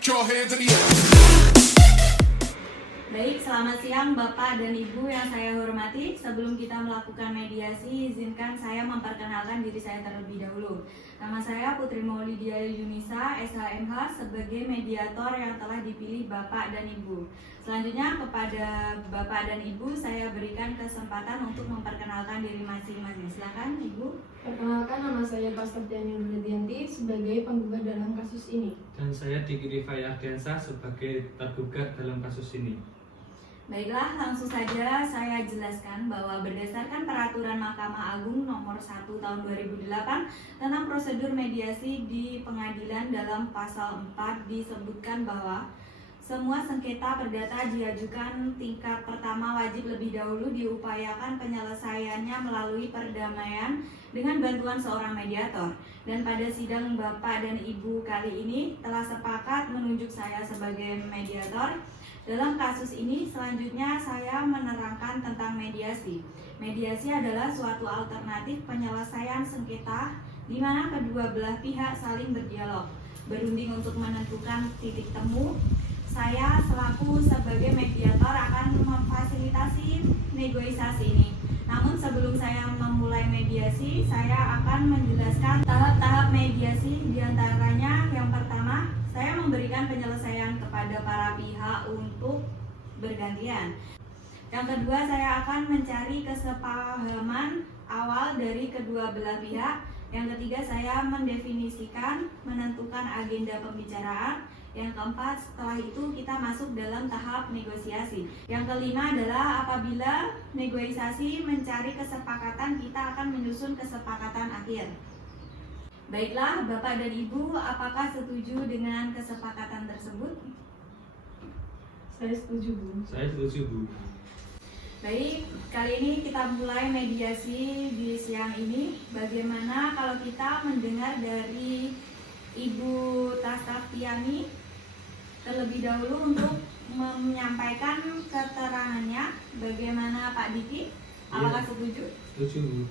put your hands in the air. Baik, selamat siang Bapak dan Ibu yang saya hormati. Sebelum kita melakukan mediasi, izinkan saya memperkenalkan diri saya terlebih dahulu. Nama saya Putri Maulidia Yunisa, SHMH, sebagai mediator yang telah dipilih Bapak dan Ibu. Selanjutnya kepada Bapak dan Ibu saya berikan kesempatan untuk memperkenalkan diri masing-masing. Silakan Ibu. Perkenalkan, nama saya Pastiani Nurdianti sebagai penggugat dalam kasus ini. Dan saya Diki Rifai Ardiansa sebagai tergugat dalam kasus ini. Baiklah, langsung saja saya jelaskan bahwa berdasarkan Peraturan Mahkamah Agung Nomor 1 Tahun 2008 tentang prosedur mediasi di pengadilan, dalam pasal 4 disebutkan bahwa semua sengketa perdata diajukan tingkat pertama wajib lebih dahulu diupayakan penyelesaiannya melalui perdamaian dengan bantuan seorang mediator. Dan pada sidang Bapak dan Ibu kali ini telah sepakat menunjuk saya sebagai mediator. Dalam kasus ini selanjutnya saya menerangkan tentang mediasi. Mediasi adalah suatu alternatif penyelesaian sengketa di mana kedua belah pihak saling berdialog, berunding untuk menentukan titik temu. Saya selaku sebagai mediator akan memfasilitasi negosiasi ini. Namun sebelum saya memulai mediasi, saya akan menjelaskan tahap-tahap mediasi. Diantaranya yang pertama, saya memberikan penyelesaian kepada para pihak untuk bergantian. Yang kedua, saya akan mencari kesepahaman awal dari kedua belah pihak. Yang ketiga, saya mendefinisikan, menentukan agenda pembicaraan. Yang keempat, setelah itu kita masuk dalam tahap negosiasi. Yang kelima adalah apabila negosiasi mencari kesepakatan, kita akan menyusun kesepakatan akhir. Baiklah, Bapak dan Ibu, apakah setuju dengan kesepakatan tersebut? Saya setuju, Bu. Saya setuju, Bu. Baik, kali ini kita mulai mediasi di siang ini. Bagaimana kalau kita mendengar dari Ibu Tastafiani terlebih dahulu untuk menyampaikan keterangannya. Bagaimana Pak Diki? Apakah setuju? Setuju, Bu.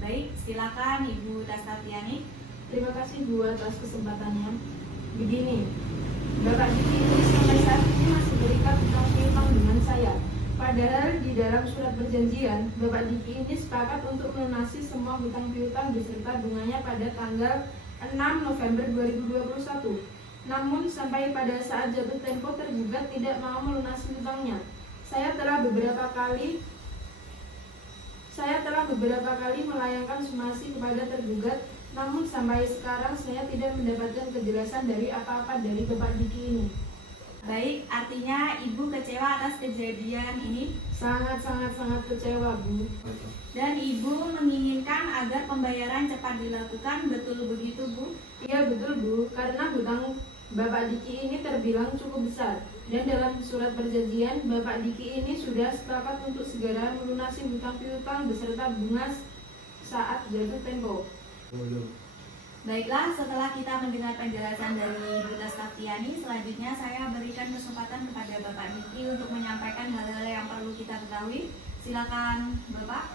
Baik, silakan Ibu Tastafiani. Terima kasih, Bu, atas kesempatannya. Begini, Bapak Diki ini sampai saat ini masih berikat hutang piutang dengan saya. Padahal di dalam surat perjanjian, Bapak Diki ini sepakat untuk melunasi semua hutang piutang beserta bunganya pada tanggal 6 November 2021. Namun sampai pada saat jatuh tempo tergugat tidak mau melunasi hutangnya. Saya telah beberapa kali melayangkan somasi kepada tergugat, namun sampai sekarang saya tidak mendapatkan kejelasan dari apa-apa dari Bapak Diki ini. Baik, artinya Ibu kecewa atas kejadian ini Sangat kecewa, Bu. dan Ibu menginginkan agar pembayaran cepat dilakukan, betul begitu, Bu? Iya, betul, Bu, karena hutang Bapak Diki ini terbilang cukup besar. Dan dalam surat perjanjian, Bapak Diki ini sudah sepakat untuk segera melunasi hutang piutang beserta bunga saat jatuh tempo. Baiklah, setelah kita mendengar penjelasan dari Ibu Tastafiani, selanjutnya saya berikan kesempatan kepada Bapak Diki untuk menyampaikan hal-hal yang perlu kita ketahui. Silakan, Bapak.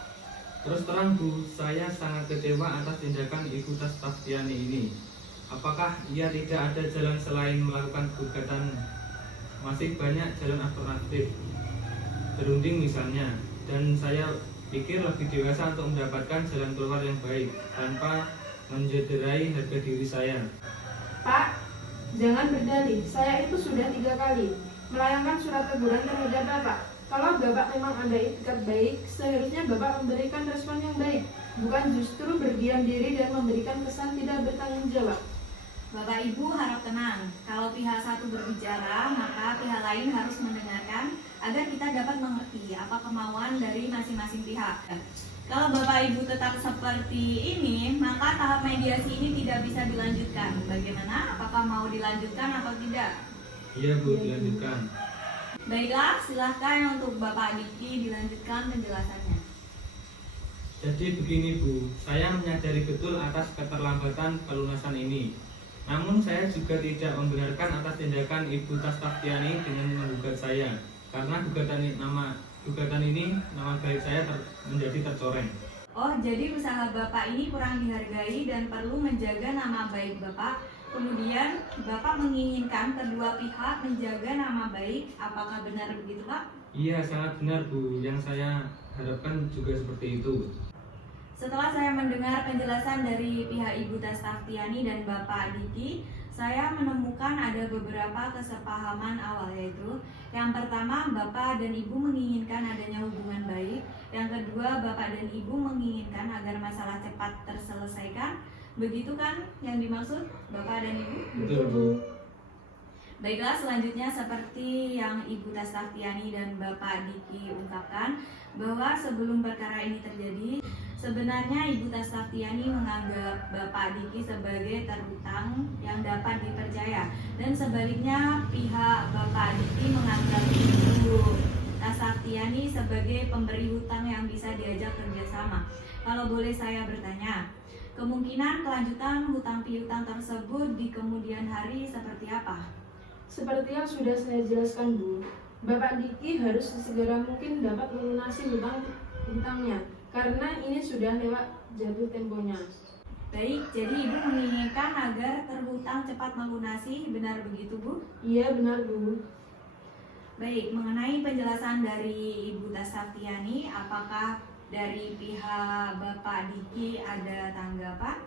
Terus terang, Bu, saya sangat kecewa atas tindakan Ibu Tastafiani ini. Apakah ia tidak ada jalan selain melakukan gugatan? Masih banyak jalan alternatif, berunding misalnya. Dan saya pikir lebih dewasa untuk mendapatkan jalan keluar yang baik tanpa mencederai harga diri saya. Pak, jangan berdalih. Saya itu sudah 3 kali melayangkan surat teguran terhadap Bapak. Kalau Bapak memang ada itikat baik, seharusnya Bapak memberikan respon yang baik, bukan justru berdiam diri dan memberikan kesan tidak bertanggung jawab. Bapak Ibu harap tenang. Kalau pihak satu berbicara, maka pihak lain harus mendengarkan agar kita dapat mengerti apa kemauan dari masing-masing pihak. Kalau Bapak Ibu tetap seperti ini, maka tahap mediasi ini tidak bisa dilanjutkan. Bagaimana? Apakah mau dilanjutkan atau tidak? Iya, Bu, dilanjutkan. Baiklah, silahkan untuk Bapak Diki dilanjutkan penjelasannya. Jadi begini, Bu, saya menyadari betul atas keterlambatan pelunasan ini. Namun saya juga tidak membenarkan atas tindakan Ibu Tastafiani dengan menggugat saya, karena gugatan ini nama baik saya menjadi tercoreng. Oh, jadi usaha Bapak ini kurang dihargai dan perlu menjaga nama baik Bapak. Kemudian Bapak menginginkan kedua pihak menjaga nama baik. Apakah benar begitu, Pak? Iya, sangat benar Bu. Yang saya harapkan juga seperti itu. Setelah saya mendengar penjelasan dari pihak Ibu Tastaftiani dan Bapak Diki, saya menemukan ada beberapa kesepahaman awal, yaitu yang pertama, Bapak dan Ibu menginginkan adanya hubungan baik. Yang kedua, Bapak dan Ibu menginginkan agar masalah cepat terselesaikan. Begitu kan yang dimaksud Bapak dan Ibu? Betul Bu. Baiklah, selanjutnya seperti yang Ibu Tastaftiani dan Bapak Diki ungkapkan, bahwa sebelum perkara ini terjadi, sebenarnya Ibu Tastaftiani menganggap Bapak Diki sebagai terhutang yang dapat dipercaya, dan sebaliknya pihak Bapak Diki menganggap Ibu Tastaftiani sebagai pemberi hutang yang bisa diajak kerjasama. Kalau boleh saya bertanya, kemungkinan kelanjutan hutang piutang tersebut di kemudian hari seperti apa? Seperti yang sudah saya jelaskan Bu, Bapak Diki harus sesegera mungkin dapat melunasi hutangnya karena ini sudah lewat jatuh temponya. Baik, jadi Ibu menginginkan agar terhutang cepat melunasi, benar begitu Bu? Iya benar Bu. Baik, mengenai penjelasan dari Ibu Tastaftiani, apakah dari pihak Bapak Diki ada tanggapan?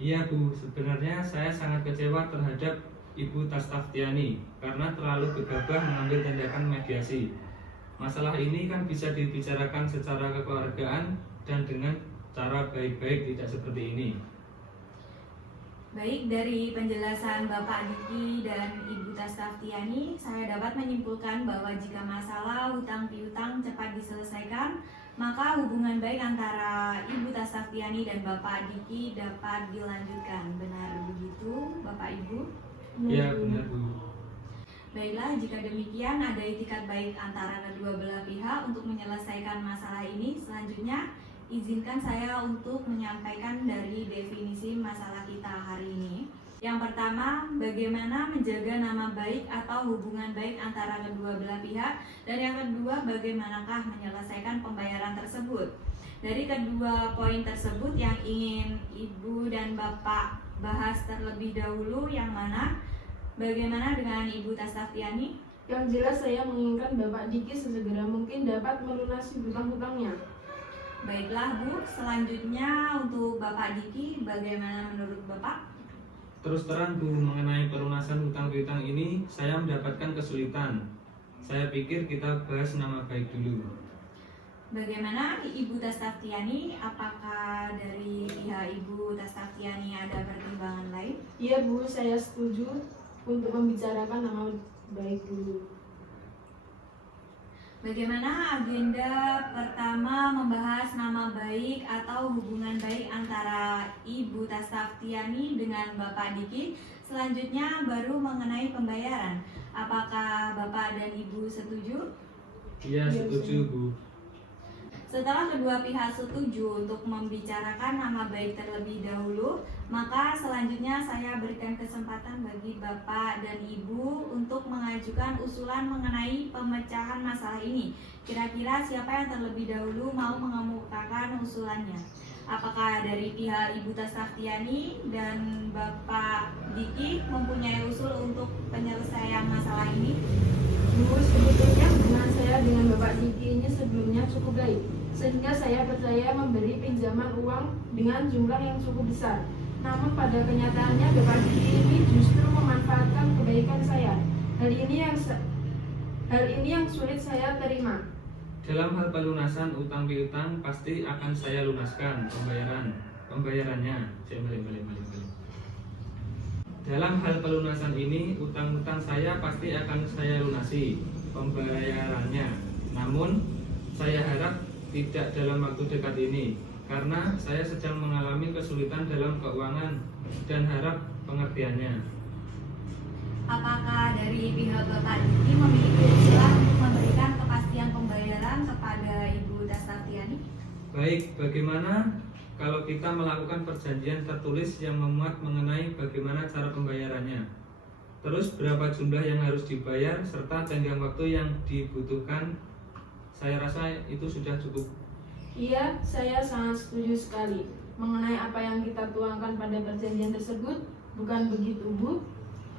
Iya Bu, sebenarnya saya sangat kecewa terhadap Ibu Tastaftiani karena terlalu gegabah mengambil tindakan mediasi. Masalah ini kan bisa dibicarakan secara kekeluargaan dan dengan cara baik-baik, tidak seperti ini. Baik, dari penjelasan Bapak Diki dan Ibu Tastaftiani, saya dapat menyimpulkan bahwa jika masalah hutang piutang cepat diselesaikan, maka hubungan baik antara Ibu Tastaftiani dan Bapak Diki dapat dilanjutkan. Benar begitu, Bapak Ibu? Iya benar Bu. Baiklah, jika demikian ada itikat baik antara kedua belah pihak untuk menyelesaikan masalah ini. Selanjutnya, izinkan saya untuk menyampaikan dari definisi masalah kita hari ini. Yang pertama, bagaimana menjaga nama baik atau hubungan baik antara kedua belah pihak. Dan yang kedua, bagaimanakah menyelesaikan pembayaran tersebut. Dari kedua poin tersebut yang ingin Ibu dan Bapak bahas terlebih dahulu yang mana? Bagaimana dengan Ibu Tastaftiani? Yang jelas saya menginginkan Bapak Diki sesegera mungkin dapat melunasi hutang-hutangnya. Baiklah Bu, selanjutnya untuk Bapak Diki, bagaimana menurut Bapak? Terus terang Bu, mengenai pelunasan hutang piutang ini saya mendapatkan kesulitan. Saya pikir kita bahas nama baik dulu. Bagaimana Ibu Tastaftiani? Apakah dari pihak Ibu Tastaftiani ada pertimbangan lain? Iya Bu, saya setuju untuk membicarakan nama baik dulu. Bagaimana agenda pertama membahas nama baik atau hubungan baik antara Ibu Tastaftiani dengan Bapak Diki? Selanjutnya baru mengenai pembayaran. Apakah Bapak dan Ibu setuju? Iya setuju Bu. Setelah kedua pihak setuju untuk membicarakan nama baik terlebih dahulu, maka selanjutnya saya berikan kesempatan bagi Bapak dan Ibu untuk mengajukan usulan mengenai pemecahan masalah ini. Kira-kira siapa yang terlebih dahulu mau mengemukakan usulannya? Apakah dari pihak Ibu Tastaftiani dan Bapak Diki mempunyai usul untuk penyelesaian masalah ini? Bu, sebetulnya hubungan saya dengan Bapak Diki ini sebelumnya cukup baik, sehingga saya percaya memberi pinjaman uang dengan jumlah yang cukup besar. Namun pada kenyataannya Bapak Diki ini justru memanfaatkan kebaikan saya. Hal ini yang sulit saya terima. Dalam hal pelunasan utang piutang pasti akan saya lunaskan pembayarannya. Dalam hal pelunasan ini utang-utang saya pasti akan saya lunasi pembayarannya. Namun saya harap tidak dalam waktu dekat ini karena saya sedang mengalami kesulitan dalam keuangan dan harap pengertiannya. Apakah dari pihak Bapak Diki memiliki usulan untuk memberikan kepastian pembayaran kepada Ibu Tastaftiani? Baik, bagaimana kalau kita melakukan perjanjian tertulis yang memuat mengenai bagaimana cara pembayarannya? Terus berapa jumlah yang harus dibayar serta tenggang waktu yang dibutuhkan? Saya rasa itu sudah cukup. Iya, saya sangat setuju sekali. Mengenai apa yang kita tuangkan pada perjanjian tersebut, bukan begitu, Bu?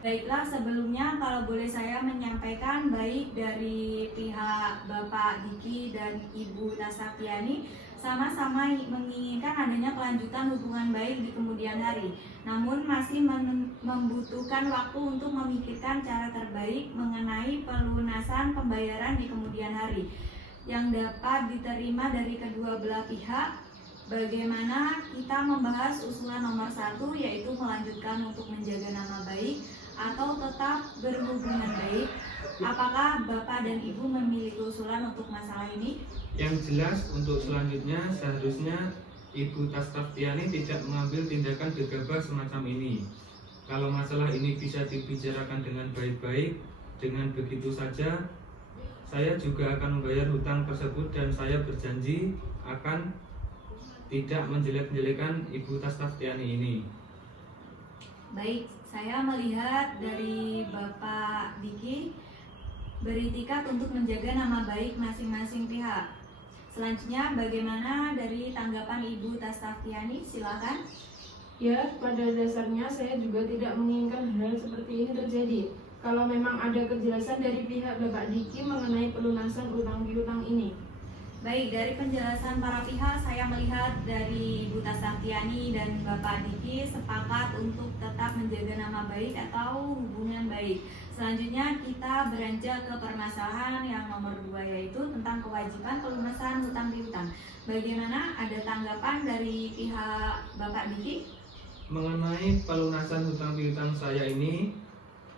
Baiklah, sebelumnya kalau boleh saya menyampaikan baik dari pihak Bapak Diki dan Ibu Nasaktiani sama-sama menginginkan adanya kelanjutan hubungan baik di kemudian hari. Namun masih membutuhkan waktu untuk memikirkan cara terbaik mengenai pelunasan pembayaran di kemudian hari yang dapat diterima dari kedua belah pihak. Bagaimana kita membahas usulan nomor 1, yaitu melanjutkan untuk menjaga nama baik atau tetap berhubungan baik. Apakah Bapak dan Ibu memiliki usulan untuk masalah ini? Yang jelas untuk selanjutnya seharusnya Ibu Tasraftiani tidak mengambil tindakan gegabah semacam ini. Kalau masalah ini bisa dibicarakan dengan baik-baik, dengan begitu saja saya juga akan membayar hutang tersebut dan saya berjanji akan tidak menjelek-jelekan Ibu Tasraftiani ini. Baik, saya melihat dari Bapak Diki beritikat untuk menjaga nama baik masing-masing pihak. Selanjutnya bagaimana dari tanggapan Ibu Tasraftiani? Silakan. Ya, pada dasarnya saya juga tidak menginginkan hal seperti ini terjadi. Kalau memang ada kejelasan dari pihak Bapak Diki mengenai pelunasan utang piutang ini. Baik, dari penjelasan para pihak saya melihat dari Ibu Tasraftiani dan Bapak Diki sepakat untuk tetap menjaga nama baik atau hubungan baik. Selanjutnya kita beranjak ke permasalahan yang nomor 2, yaitu tentang kewajiban pelunasan hutang piutang. Bagaimana, ada tanggapan dari pihak Bapak Diki? Mengenai pelunasan hutang piutang saya ini,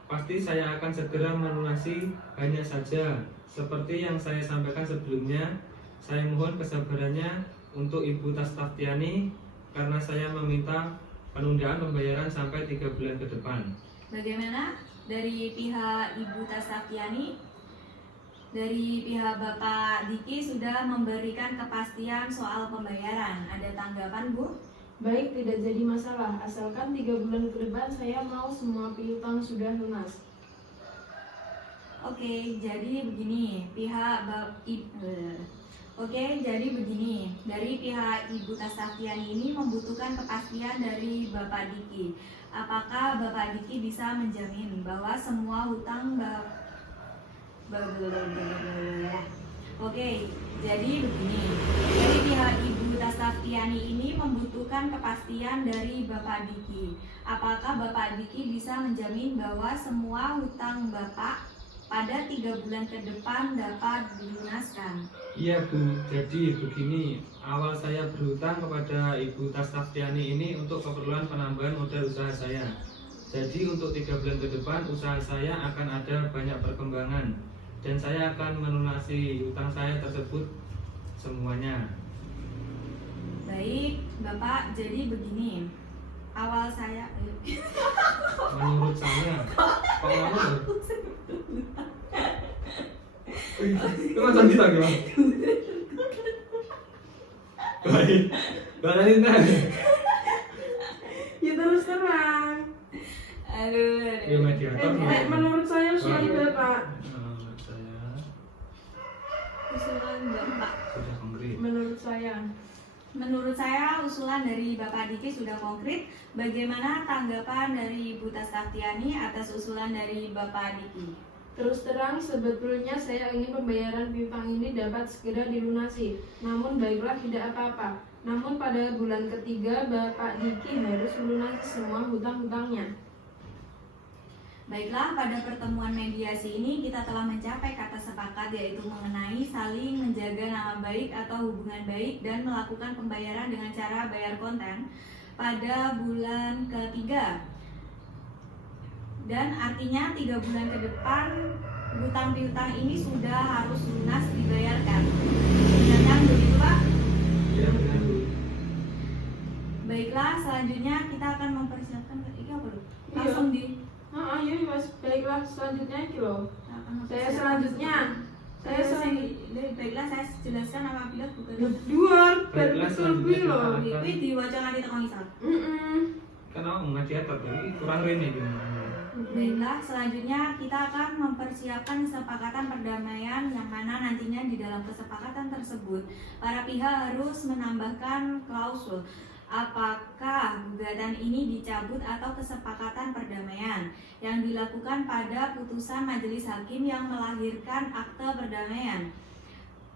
pasti saya akan segera melunasi. Hanya saja seperti yang saya sampaikan sebelumnya, saya mohon kesabarannya untuk Ibu Tasraftiani karena saya meminta penundaan pembayaran sampai 3 bulan ke depan. Bagaimana dari pihak Ibu Tasraftiani? Dari pihak Bapak Diki sudah memberikan kepastian soal pembayaran. Ada tanggapan, Bu? Baik, tidak jadi masalah, asalkan 3 bulan ke depan saya mau semua piutang sudah lunas. Oke, jadi begini, dari pihak Ibu Tasraftiani ini membutuhkan kepastian dari Bapak Diki. Apakah Bapak Diki bisa menjamin bahwa semua hutang Oke, jadi begini, dari pihak Ibu Tasraftiani ini membutuhkan kepastian dari Bapak Diki. Apakah Bapak Diki bisa menjamin bahwa semua hutang Bapak pada 3 bulan ke depan dapat dilunaskan? Iya Bu, jadi begini, awal saya berhutang kepada Ibu Tasraftiani ini untuk keperluan penambahan modal usaha saya. Jadi untuk 3 bulan ke depan usaha saya akan ada banyak perkembangan dan saya akan melunasi hutang saya tersebut semuanya. Baik, Bapak, jadi begini. Awal saya Menurut saya, Pak Ngamun itu macam kita gimana? Baik, balain tadi. Ya terus terang. Ya mediator. Menurut saya usulan Bapak. Menurut saya usulan Bapak. sudah konkret. Menurut saya usulan dari Bapak Diki sudah konkret. Bagaimana tanggapan dari Ibu Tasraftiani atas usulan dari Bapak Diki? Terus terang, sebetulnya saya ingin pembayaran piutang ini dapat segera dilunasi. Namun baiklah, tidak apa-apa. Namun pada bulan ketiga, Bapak Diki harus melunasi semua hutang-hutangnya. Baiklah, pada pertemuan mediasi ini kita telah mencapai kata sepakat, yaitu mengenai saling menjaga nama baik atau hubungan baik dan melakukan pembayaran dengan cara bayar konten pada bulan ketiga. Dan artinya 3 bulan ke depan hutang piutang ini sudah harus lunas dibayarkan. Benar begitu, Pak? Iya benar Bu. Baiklah, selanjutnya kita akan mempersiapkan ini apa dulu? Langsung di Iya mas, baiklah selanjutnya iki loh. Baiklah saya jelaskan apabila bukan Luar, Baiklah, betul selanjutnya loh. kita akan- ini diwaca nanti tekong isal. Kan aku ngaji atat, ini kurang rene gimana? Baiklah, selanjutnya kita akan mempersiapkan kesepakatan perdamaian yang mana nantinya di dalam kesepakatan tersebut para pihak harus menambahkan klausul apakah gugatan ini dicabut atau kesepakatan perdamaian yang dilakukan pada putusan majelis hakim yang melahirkan akte perdamaian.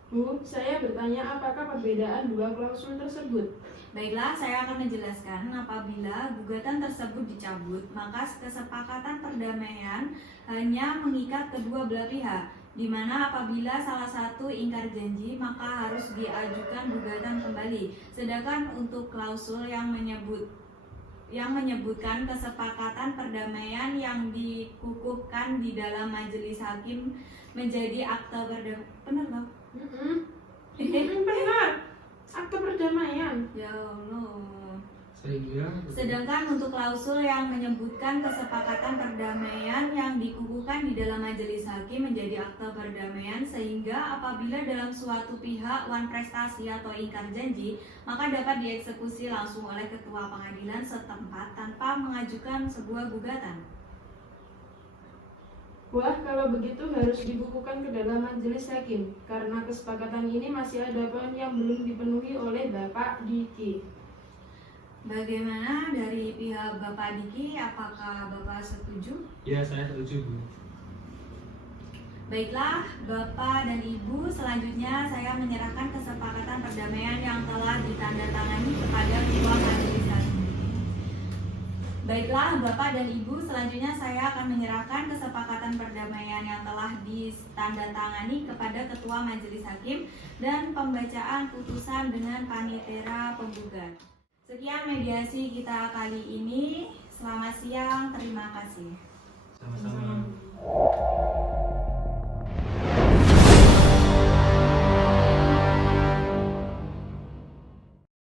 Bu, saya bertanya apakah perbedaan dua klausul tersebut? Baiklah, saya akan menjelaskan apabila gugatan tersebut dicabut, maka kesepakatan perdamaian hanya mengikat kedua belah pihak, di mana apabila salah satu ingkar janji, maka harus diajukan gugatan kembali. Sedangkan untuk klausul yang menyebutkan kesepakatan perdamaian yang dikukuhkan di dalam majelis hakim menjadi akte perdamaian. Benar toh? Benar. Akte perdamaian. Ya Allah. Sehingga Sedangkan untuk klausul yang menyebutkan kesepakatan perdamaian yang dikukuhkan di dalam majelis hakim menjadi akte perdamaian, sehingga apabila dalam suatu pihak wan prestasi atau ingkar janji, maka dapat dieksekusi langsung oleh ketua pengadilan setempat tanpa mengajukan sebuah gugatan. Wah, kalau begitu harus dibukukan ke dalam majelis hakim, karena kesepakatan ini masih ada poin yang belum dipenuhi oleh Bapak Diki. Bagaimana dari pihak Bapak Diki, apakah Bapak setuju? ya saya setuju, Bu. Baiklah, Bapak dan Ibu, selanjutnya saya menyerahkan kesepakatan perdamaian yang telah ditandatangani kepada ketua majelis hakim. Baiklah, Bapak dan Ibu, selanjutnya saya akan menyerahkan kesepakatan perdamaian yang telah ditandatangani kepada ketua majelis hakim dan pembacaan putusan dengan panitera penggugat. Sekian mediasi kita kali ini. Selamat siang, terima kasih. Sama-sama.